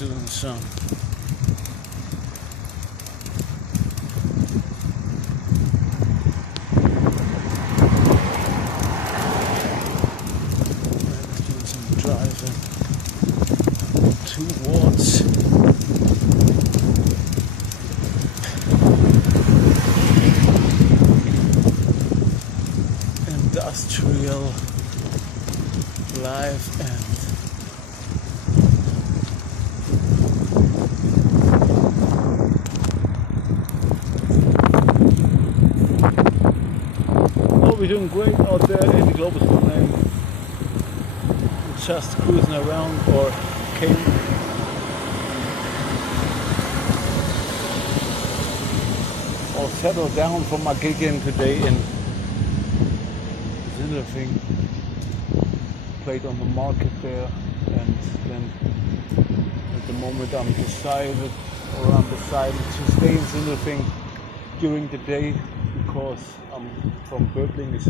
doing some driving towards industrial life and we're doing great out there in the Globus domain. We're just cruising around or came or settled down from my gig in today in Sindelfing. Played on the market there, and then at the moment I'm decided to stay in Sindelfing during the day because I'm from Böbling is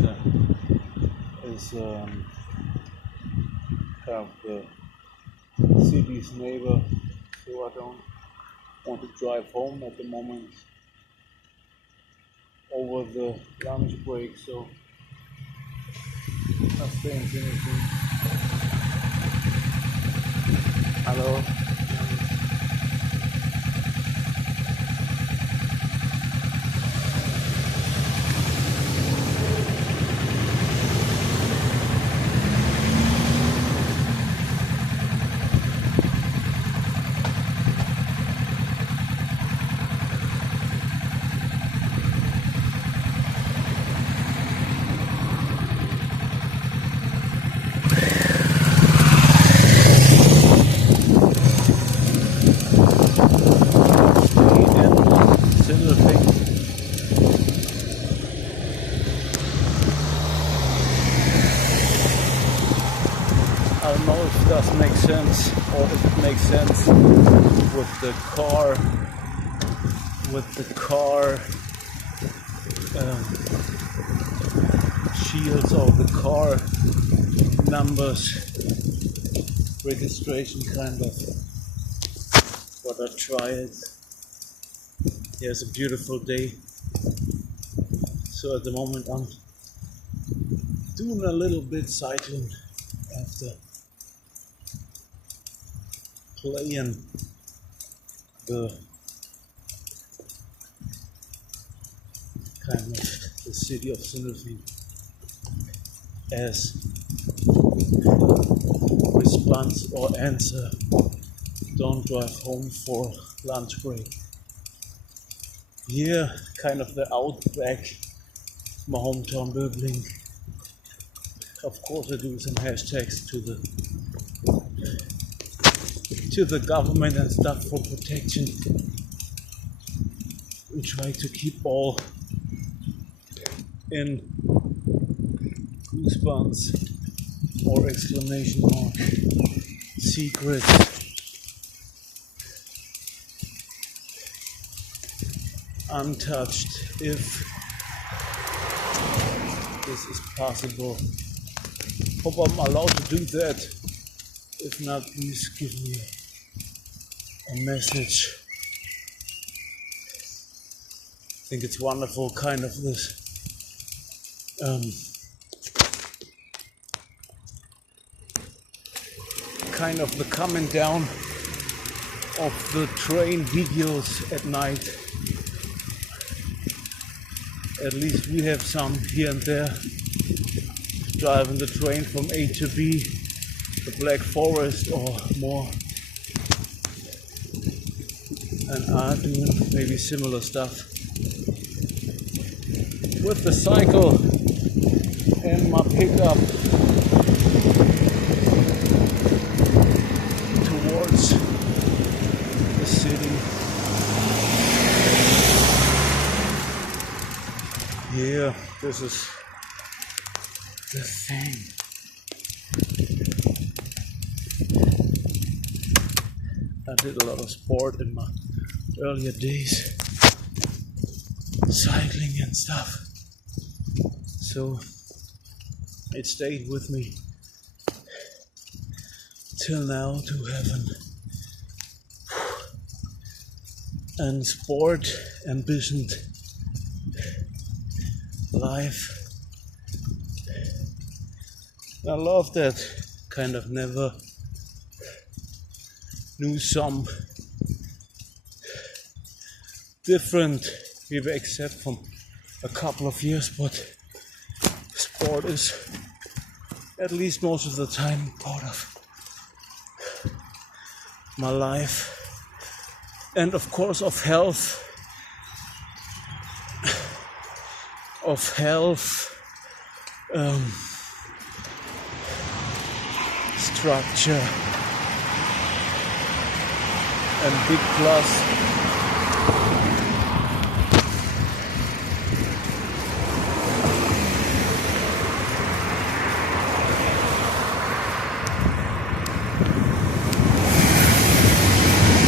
kind of the city's neighbor, so I don't want to drive home at the moment over the lunch break, so I'll stay in Sindelfing. Hello. I don't know if it does make sense or if it makes sense with the car shields or the car numbers registration kind of, but I try it. Yeah, it's a beautiful day, so at the moment I'm doing a little bit cycling after playing the kind of the city of Sindelfing as response or answer. Don't drive home for lunch break. Here, kind of the outback, my hometown Böbling. Of course, I do some hashtags to the government and stuff for protection. We try to keep all in goosebumps or exclamation mark secrets. Untouched if this is possible. Hope I'm allowed to do that. If not, please give me a message. I think it's wonderful, kind of this kind of the coming down of the train videos at night. At least we have some here and there. Driving the train from A to B, the Black Forest or more, and are doing maybe similar stuff with the cycle and my pickup towards the city. Yeah, this is the thing. I did a lot of sport in my earlier days, cycling and stuff, so it stayed with me till now to have an and sport, ambition, life. I love that kind of never knew some different people except from a couple of years, but sport is at least most of the time part of my life, and of course of health, structure, and big plus.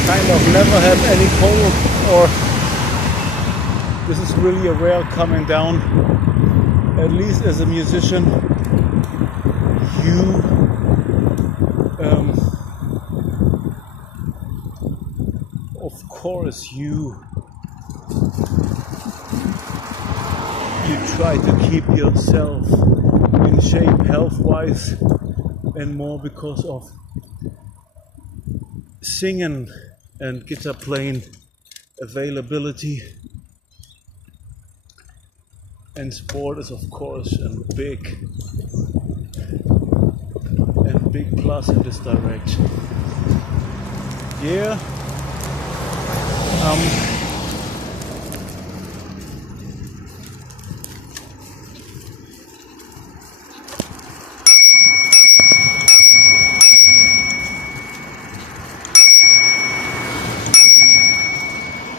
Kind of never have any cold, or this is really a rare coming down. At least as a musician, you of course you try to keep yourself in shape health-wise, and more because of singing and guitar playing availability. And sport is of course a big plus in this direction. Yeah.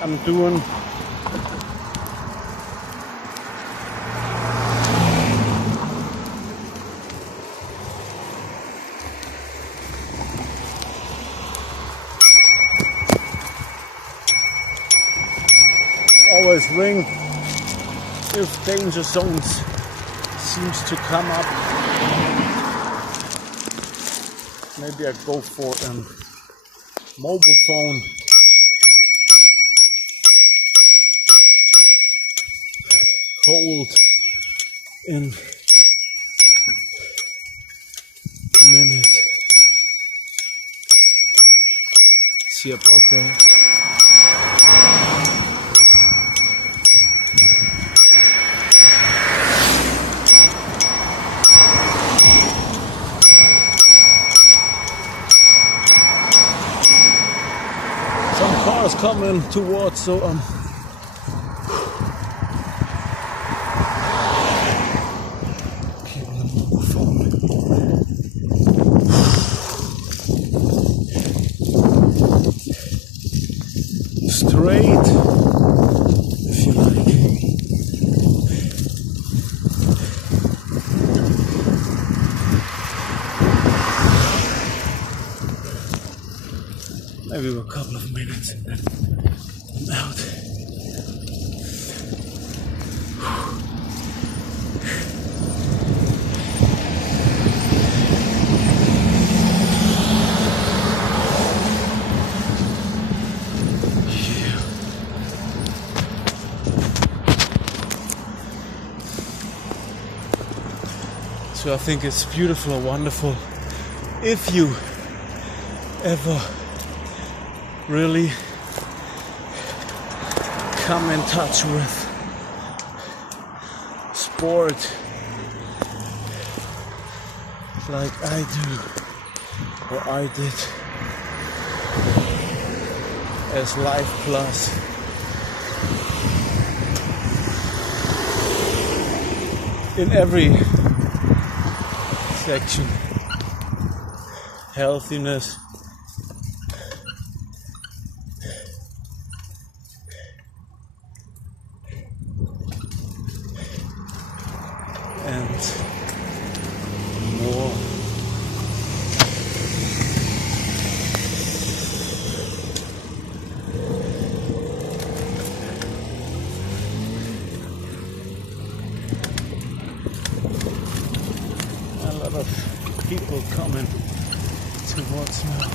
I'm doing always ring if danger zones seems to come up. Maybe I go for a mobile phone. Hold in a minute. See about that. Some cars coming towards, so straight, if you like. Maybe a couple of minutes and then I'm out. So I think it's beautiful and wonderful if you ever really come in touch with sport like I do, or I did, as Life Plus. In every section, healthiness, and more. A lot of people coming towards now.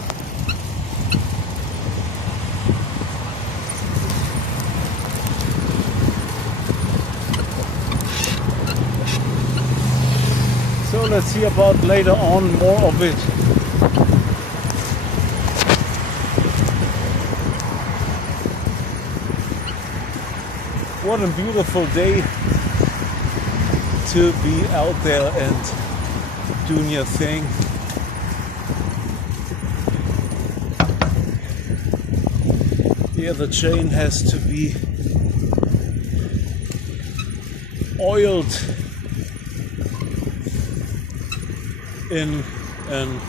let's see about later on more of it. What a beautiful day to be out there and doing your thing. Yeah, the chain has to be oiled in an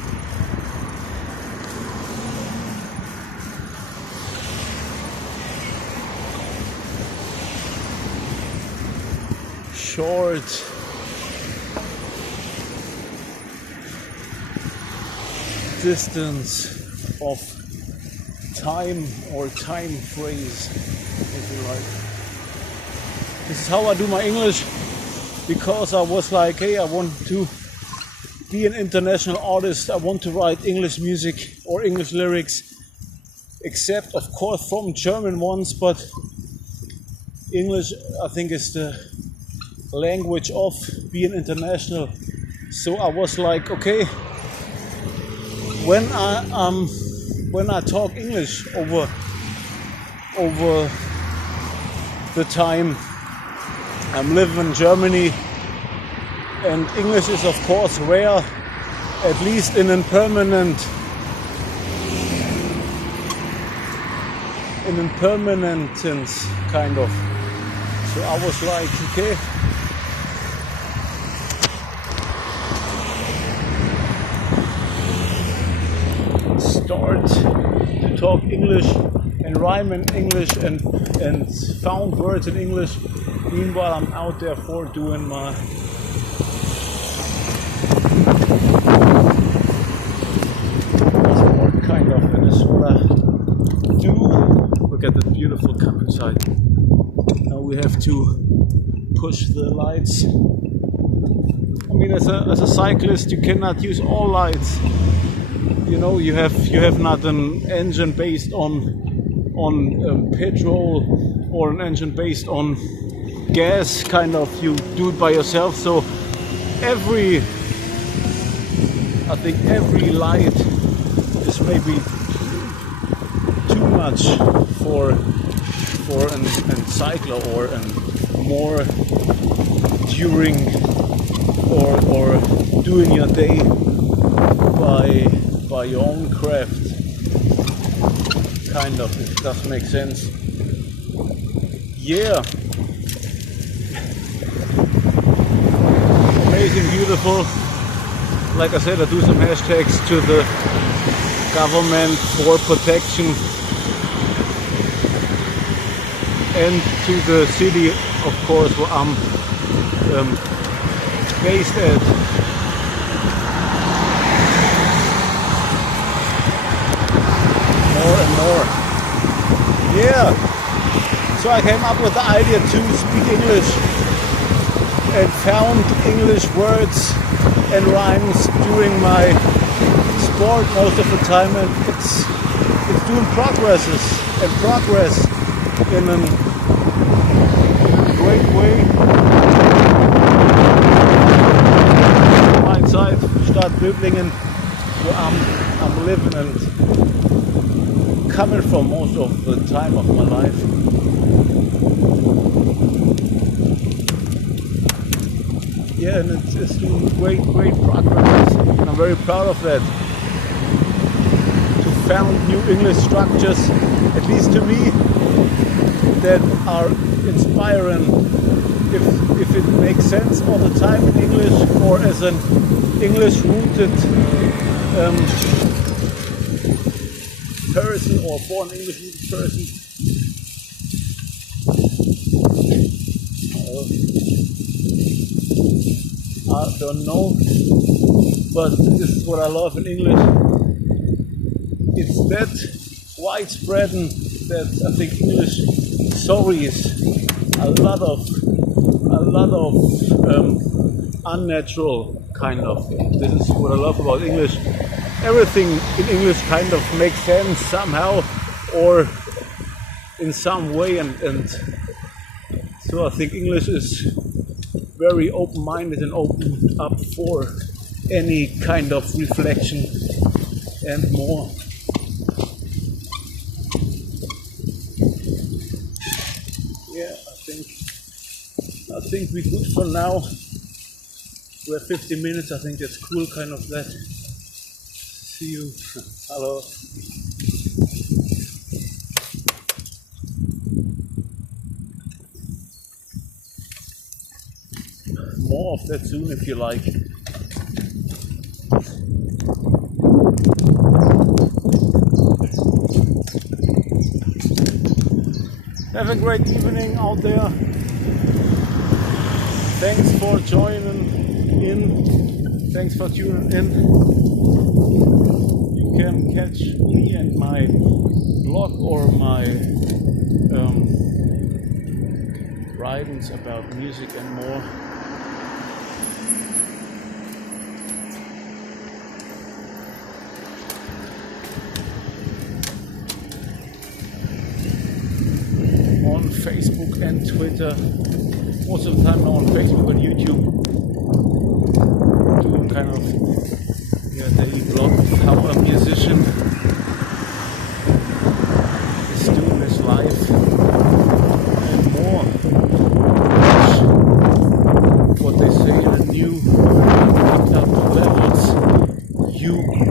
short distance of time or time phrase, if you like. This is how I do my English, because I was like, hey, I want to be an international artist. I want to write English music or English lyrics, except of course from German ones, but English I think is the language of being international. So I was like, okay, when I talk English over the time I'm living in Germany, and English is of course rare, at least in impermanence kind of. So I was like, okay, start to talk English and rhyme in English and found words in English. Meanwhile, I'm out there for doing my sport kind of, and this is what I do. Look at the beautiful countryside. Now we have to push the lights. I mean, as a cyclist, you cannot use all lights. You know, you have not an engine based on petrol or an engine based on gas, kind of. You do it by yourself. So I think every light is maybe too much for an cycler or more during or doing your day by your own craft, kind of, if it does make sense. Yeah, amazing, beautiful. Like I said, I do some hashtags to the government for protection and to the city, of course, where I'm based at. More and more. Yeah. So I came up with the idea to speak English and found English words and rhymes during my sport most of the time, and it's doing progress in a great way. My side start Böblingen, where I'm living and coming from most of the time of my life. Yeah, and it's doing great progress, and I'm very proud of that. To found new English structures, at least to me, that are inspiring. If it makes sense all the time in English, or as an English-rooted person, or for an English-rooted person. I don't know, but this is what I love in English. It's that widespread, and that I think English stories a lot of unnatural kind of. This is what I love about English. Everything in English kind of makes sense somehow, or in some way, and so I think English is very open-minded and open up for any kind of reflection and more. Yeah, I think we're good for now. We're 50 minutes, I think that's cool, kind of that. See you. Hello. More of that soon if you like. Have a great evening out there. Thanks for joining in. Thanks for tuning in. You can catch me and my blog or my writings about music and more on Facebook and Twitter. Most of the time I'm on Facebook and YouTube, doing kind of daily blog of how a musician is doing his life and more. What they say in a new levels you meet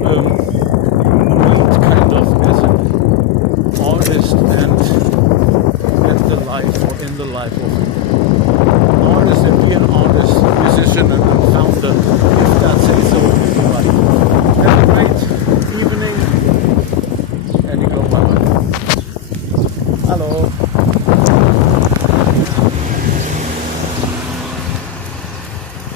kind of as an artist and at the life or in the life of an artist and be an artist, musician and a founder, if that says so, if you like. Have a great evening and you go bye. Hello.